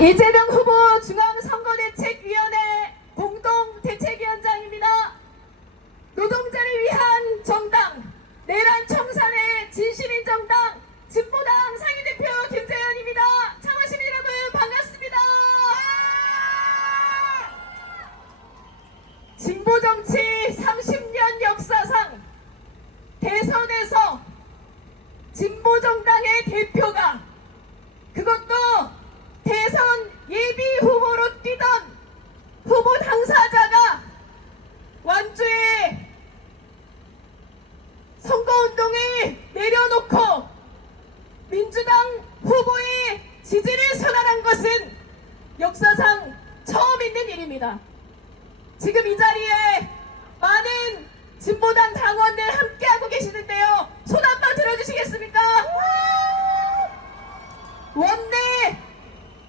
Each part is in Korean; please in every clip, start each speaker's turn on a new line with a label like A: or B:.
A: 이재명 후보 중앙선거대책위원회 공동대책위원장입니다. 노동자를 위한 정당, 내란 청산의 진실인 정당, 진보당 상임대표 김재현입니다. 민주당 후보의 지지를 선언한 것은 역사상 처음 있는 일입니다. 지금 이 자리에 많은 진보당 당원들 함께하고 계시는데요. 손 한 번 들어주시겠습니까? 원내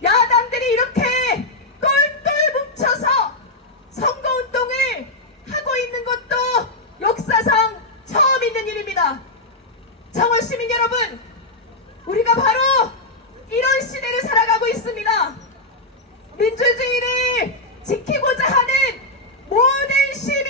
A: 야당들이 이렇게 똘똘 뭉쳐서 선거운동을 하고 있는 것도 역사상 처음 있는 일입니다. 창원 시민 여러분, 우리가 바로 이런 시대를 살아가고 있습니다. 민주주의를 지키고자 하는 모든 시민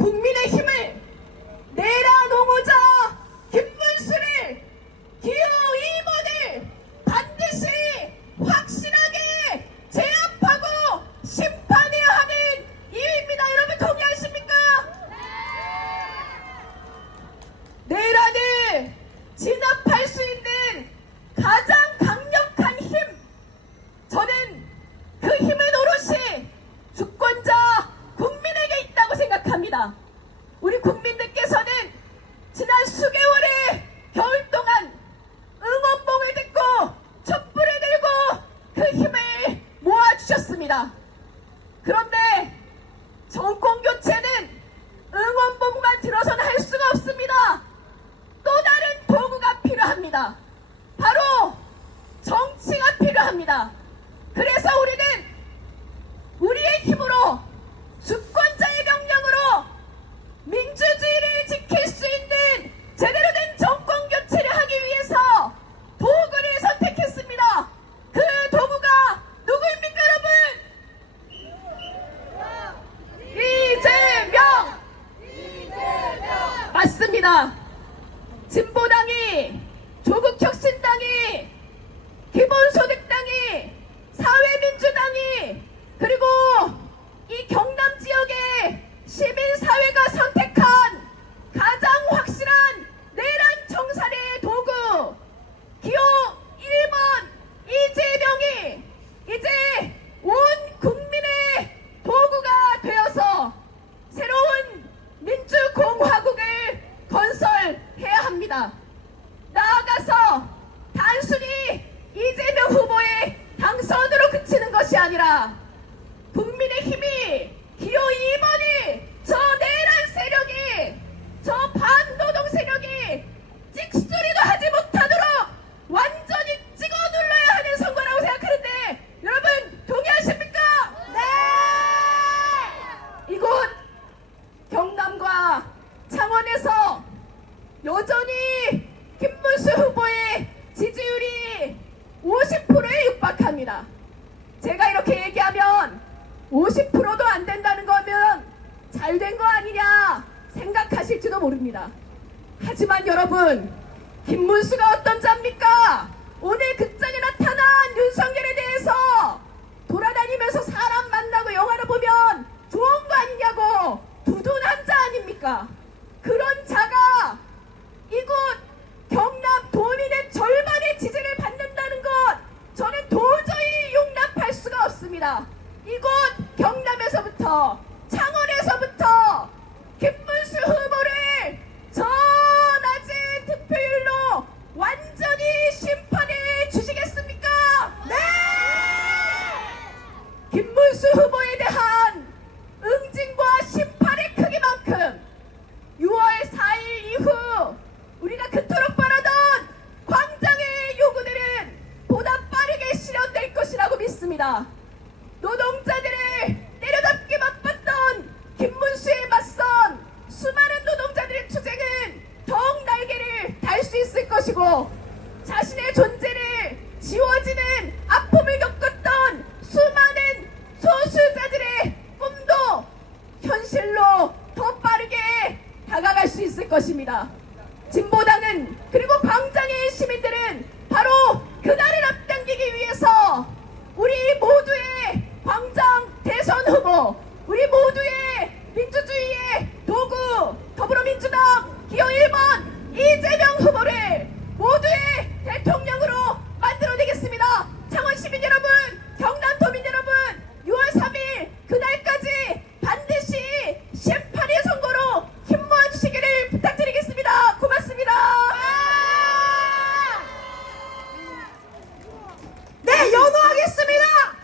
A: 국민의 힘 있습니다. 우리 국민들께서는 지난 수개월의 겨울 동안 응원봉을 듣고 촛불을 들고 그 힘을 모아주셨습니다. 그런데 정권 교체는 응원봉만 들어서는 할 수가 없습니다. 또 다른 도구가 필요합니다. 바로 정치가 필요합니다. 그래서 우리는 아니라 국민의 힘이 모릅니다. 하지만 여러분, 김문수가 어떤 자입니까? 오늘 극장에 나타난 윤석열에 대해서 돌아다니면서 사람 만나고 영화를 보면 좋은 거 아니냐고 두둔한 자 아닙니까? 그런 자가 존재를 지워지는 아픔을 겪었던 수많은 소수자들의 꿈도 현실로 더 빠르게 다가갈 수 있을 것입니다. 진보당은 그리고 광장의 시민들은 바로 그날을 앞당기기 위해서 우리 모두의 광장 대선 후보